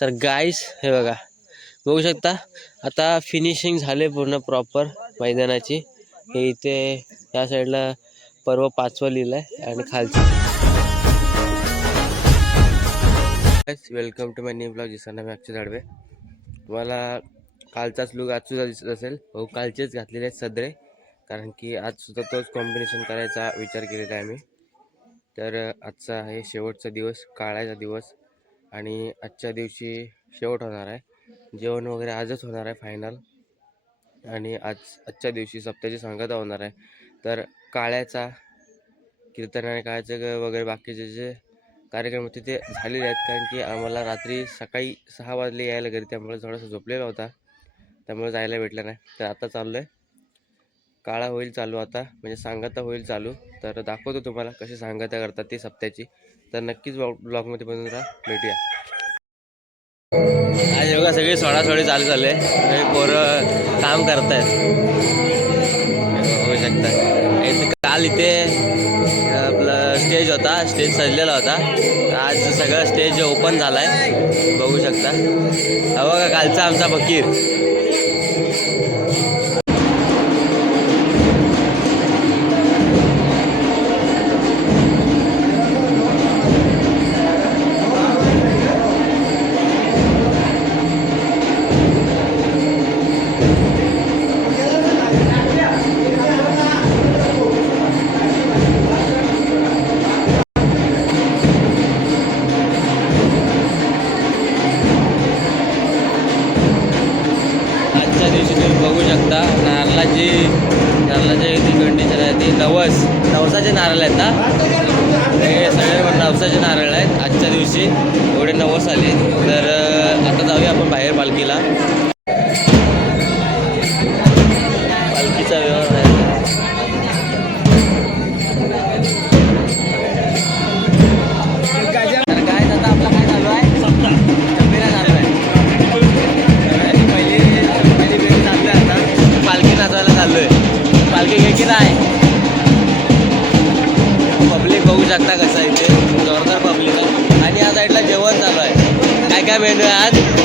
तर गाईस हे बघा, बघू शकता आता फिनिशिंग झाले पूर्ण प्रॉपर मैदानाची. हे इथे या साईडला पर्व 5वा लिहिलाय आणि खालचं welcome to my new blog. जिसं नाव अक्षय झाडवे. तुम्हाला कालचाच लुक आज सुद्धा दिसत असेल. भाऊ कालचेच घातलेले आहेत सदरे, कारण की आज सुद्धा तोच कॉम्बिनेशन करायचा विचार केलेला आहे मी. तर आजचा आहे शेवटचा दिवस, काळाचा दिवस, आणि आजच्या दिवशी शेवट होणार आहे. जेवण वगैरे आजच होणार आहे फायनल, आणि आजच्या दिवशी सप्त्याची सांगता होणार आहे. तर काळ्याचा कीर्तन आणि काळ्याचे वगैरे बाकीचे जे कार्यक्रम होते ते झालेले आहेत, कारण की आम्हाला रात्री सकाळी 6 वाजले यायला घरी, त्यामुळे थोडासा झोपलेला होता, त्यामुळे जायला भेटलं नाही. तर आता चाललो आहे, काळा होईल चालू आता, म्हणजे सांगता होईल चालू. तर दाखवतो तुम्हाला कशी सांगता करतात ती सप्त्याची. तर नक्कीच ब्लॉगमध्ये बनवून राहा, भेटूया. आज बघा सगळी सोडासोडी चालू झाले, पोरं काम करतायत, होऊ शकता. काल इथे आपलं स्टेज होता, स्टेज सजलेला होता. आज सगळं स्टेज ओपन झाला आहे, बघू शकता. हा बघा कालचा आमचा फकीर. बघू शकता नारळाची ती कंडिशन आहे, ती नवसाचे नारळ आहेत ना, हे सगळे नवसाचे नारळ आहेत. आजच्या दिवशी एवढे नवस आले. तर आता जाऊया आपण बाहेर पालखीला. पालखीचा व्यवहार आहे. तर काय आता आपला काय चालू आहे, जमिरा चालू आहे. पहिली बेल चालू आहे. आता पालखी नाचवायला चालू आहे. पालखी घ्यायची नाही. पब्लिक बघू शकता कसं आहे, इथे जोरदार पब्लिक आहे. आणि या साईडला जेवण चालू आहे. काय काय मेनू आहे आज?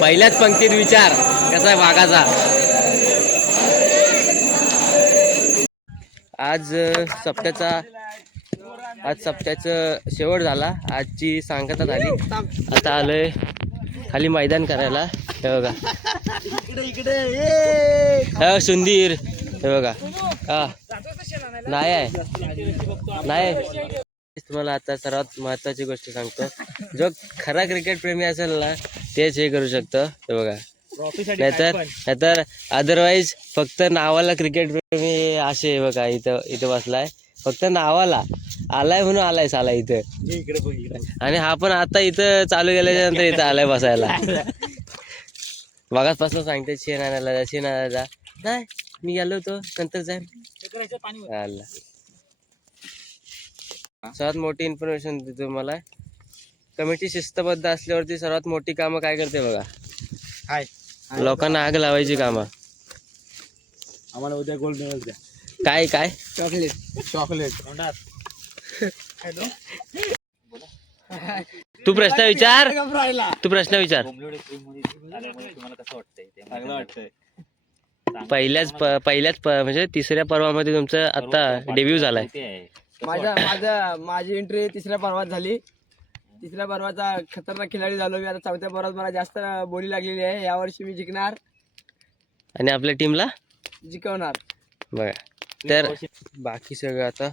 पहिल्याच पंक्तीत विचार कसा आहे वाघाचा. आज सप्त्याचं शेवट झाला. आजची सांगता झाली. आता आलोय खाली मैदान करायला. हे बघा सुंदीर. हे बघा नाही आहे तुम्हाला आता सर्वात महत्वाची गोष्ट सांगतो. जो खरा क्रिकेट प्रेमी असेल ना तेच हे करू शकतो. हे बघा नाहीतर अदरवाईज फक्त नावाला क्रिकेट प्रेमी असे बघा. इथं बसलाय फक्त नावाला. आलाय म्हणून आलाय साला इथं. आणि हा पण आता इथं चालू केल्याच्या नंतर इथं आलाय बसायला. मागासपासून सांगते शेण आणायला नाही मी गेलो होतो नंतर जाईन. सर्वात मोठी इन्फॉर्मेशन देतो तुम्हाला. कमिटी शिस्तबद्ध असल्यावरती सर्वात मोठी कामं काय करते बघा. लोकांना आग लावायची कामं. आम्हाला उद्या गोल्ड मेडल द्या. काय चॉकलेट तू प्रश्न विचार. पहिल्याच म्हणजे तिसऱ्या पर्वामध्ये तुमचं आता डेब्यू झालाय. माझी एंट्री तिसऱ्या पर्वात झाली. तिसऱ्या पर्वाचा खतरनाक खिलाडी झालो मी. आता चौथ्या पर्वात मला जास्त बोली लागलेली आहे. यावर्षी मी जिंकणार आणि आपल्या टीमला जिंकवणार. बघा तर बाकी सगळं आता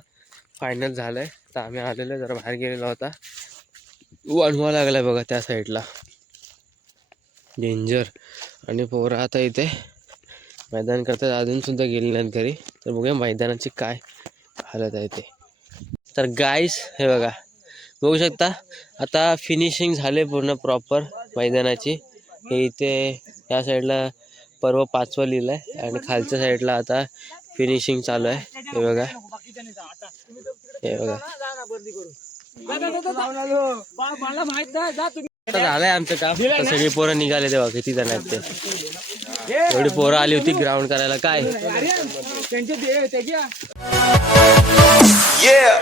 फायनल झालंय. तर आम्ही आलेलो जरा बाहेर गेलेलो होता. वाढवा लागलाय बघा त्या साईडला डेंजर. आणि पोरं आता इथे मैदान करतात. अजून सुद्धा गेले नाहीत घरी. तर बघूया मैदानाची काय हालत आहे ते. तर गाईस हे बघा बघू शकता आता फिनिशिंग झाले पूर्ण प्रॉपर मैदानाची. हे इथे या साईडला पर्व 5वा लिहिलाय आणि खालच्या साईडला आता फिनिशिंग चालू आहे. हे बघा झालंय आमचं काम. सगळी पोरं निघाले तेव्हा किती जण आहेत ते. एवढी पोरं आली होती ग्राउंड करायला. काय Yeah.